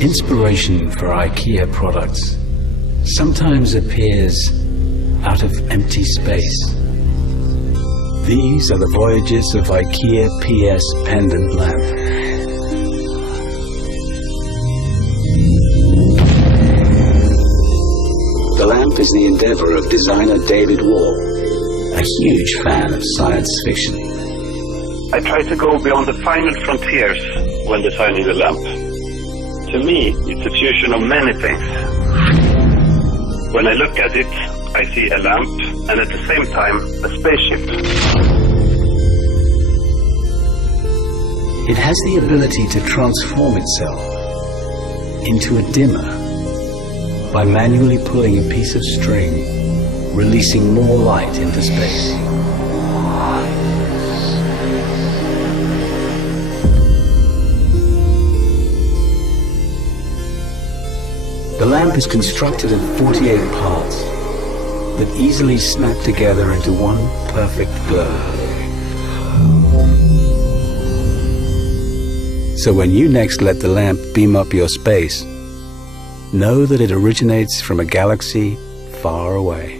Inspiration for IKEA products sometimes appears out of empty space. These are the voyages of IKEA PS pendant lamp. The lamp is the endeavor of designer David Wall, a huge fan of science fiction. I try to go beyond the final frontiers when designing the lamp. To me, it's a fusion of many things. When I look at it, I see a lamp and at the same time a spaceship. It has the ability to transform itself into a dimmer by manually pulling a piece of string, releasing more light into space. The lamp is constructed of 48 parts that easily snap together into one perfect glow. So when you next let the lamp beam up your space, know that it originates from a galaxy far away.